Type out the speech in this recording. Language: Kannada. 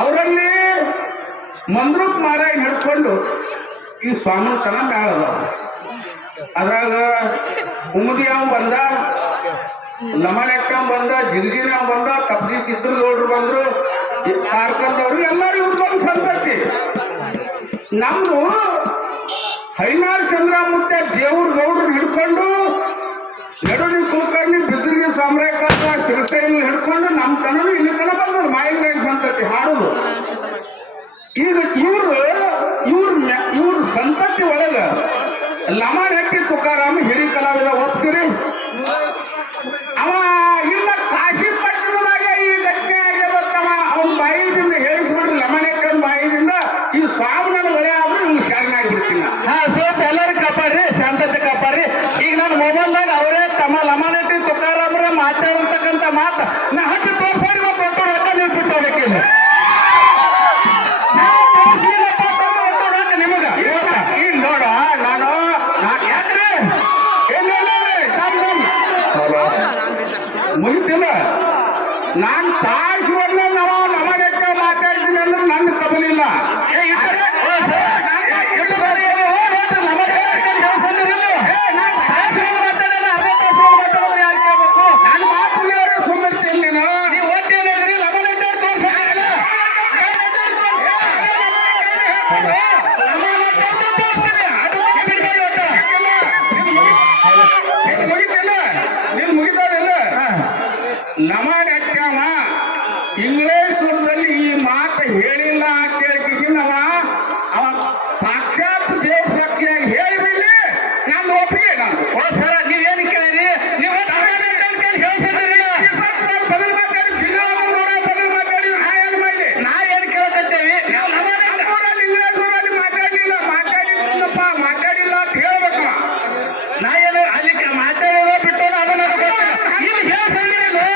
ಅವರಲ್ಲಿ ಮಂದ್ರೂಪ್ ಮಾರಾಯ ಹಿಡ್ಕೊಂಡು ಈ ಸ್ವಾಮಿ ತನ ಮ್ಯಾಳದ ಅದ್ರಾಗ ಉಮದಿ ಅವ್ ಬಂದ, ಲಮಣೆಕ್ಕ ಬಂದ, ಜಿಲ್ಜಿನ ಬಂದ, ಕಬ್ಜಿ ಚಿತ್ರಗೌಡ್ರು ಬಂದ್ರು, ಕಾರ್ಕಂದವ್ರು ಎಲ್ಲರೂ ಇವ್ರು ಸಂತತಿ. ನಮ್ದು ಹೈನಾಳ್ ಚಂದ್ರಮೂರ್ತಿ ಜೇವೂರ್ ಗೌಡ್ರು ಹಿಡ್ಕೊಂಡು ನಡುವಿ ಕುಲಕರ್ಣಿ ಬಿದ್ರಿಗೆ ಸಾಮ್ರಾಜ್ಯ ಸಿರಸೈಲಿ ಹಿಡ್ಕೊಂಡು ನಮ್ಮ ತನೂ ಇಲ್ಲಿ ತನ ಬಂದ್ರು ಮಾಯಿನ ಸಂತತಿ ಹಾಡುದು. ಈಗ ಇವ್ರ ಸಂತತಿ ಒಳಗ ಲಮಾಣ್ ಹಟ್ಟಿ ತುಕಾರಾಮ್ ಹಿರಿ ಕಲಾವಿದ ಓದ್ತೀರಿ. ಅವ ಇಲ್ಲ ಕಾಶಿ ಪಟ್ಟಣದಾಗ ಈ ಘಟನೆ ಆಗಿರತ್ತವ ಅವನ ಬಾಯಿದಿಂದ ಹೇಳಿಸ್ಬಿಟ್ರು. ಲಮಾಣೆಕ್ಕನ ಬಾಯಿದಿಂದ ಈ ಸ್ವಾಮಿನ ಒಳ್ಳೆ ಆದ್ರೂ ಇವ್ನು ಶರಣಾಗಿ ಬಿಡ್ತೀನಿ. ಹಾ ಸ್ವಲ್ಪ ಎಲ್ಲರೂ ಕಾಪಾಡ್ರಿ, ಶಾಂತತೆ ಕಾಪಾಡ್ರಿ. ಈಗ ನನ್ನ ಮೊಬೈಲ್ದಾಗ ಅವರೇ ತಮ್ಮ ಲಮಾಣೆಟ್ಟಿ ತುಕಾರಾಮ್ರ ಮಾತಾಡಿರ್ತಕ್ಕಂಥ ಮಾತು ನಾ ಹಚ್ಚಿ ತೋರ್ಸಾರಿ ಫೋಟೋ ರೊಕ್ಕ ನೀವು ಬಿಟ್ಟು ಹೋಗ್ಬೇಕಿಲ್ಲ. ನಿಮಗ ಈಗ ನೋಡ ನಾನು ಯಾಕ್ರೆ ಮುಗಿತಿಲ್ಲ. ನಾನು ತಾಯಿಸಿ ಬಂದ ನಾವು ಲಮಾಣೆಕ್ಕ ಮಾತಾಡ್ತೀನಿ ಅಂದ್ರೆ ನನ್ನ ಕಬಲಿಲ್ಲ. ಲಮಾಣೆಕ್ಕವ ಇಂಗ್ಲೇಶ್ವರದಲ್ಲಿ ಈ ಮಾತು ಹೇಳಿಲ್ಲ ಅಂತ ಹೇಳ್ಕಿದ್ದೀನಿ. ಅವ ಸಾಕ್ಷಾತ್ ದೇಶ ಸಾಕ್ಷಿಯಾಗಿ ಹೇಳಿಬಿಡ್ಲಿ ನಾನು ಒಪ್ಪಿಗೆ. ನಾನು ಸರ ನೀವೇನು ಕೇಳಿರಿ? ನೀವು ನಾ ಏನು ಕೇಳಕತ್ತೇವಿ? ಇಂಗ್ಲೇಶ್ವರಲ್ಲಿ ಮಾತಾಡಲಿಲ್ಲ ಮಾತಾಡಿಲ್ಲ ಅಂತ ಹೇಳ್ಬೇಕು. ನಾ ಏನು ಅಲ್ಲಿ ಮಾತಾಡೋದು ಬಿಟ್ಟು ಅದನ್ನ ಇಲ್ಲಿ ಹೇಳ್ಸಂದ್ರೆ ನೀವು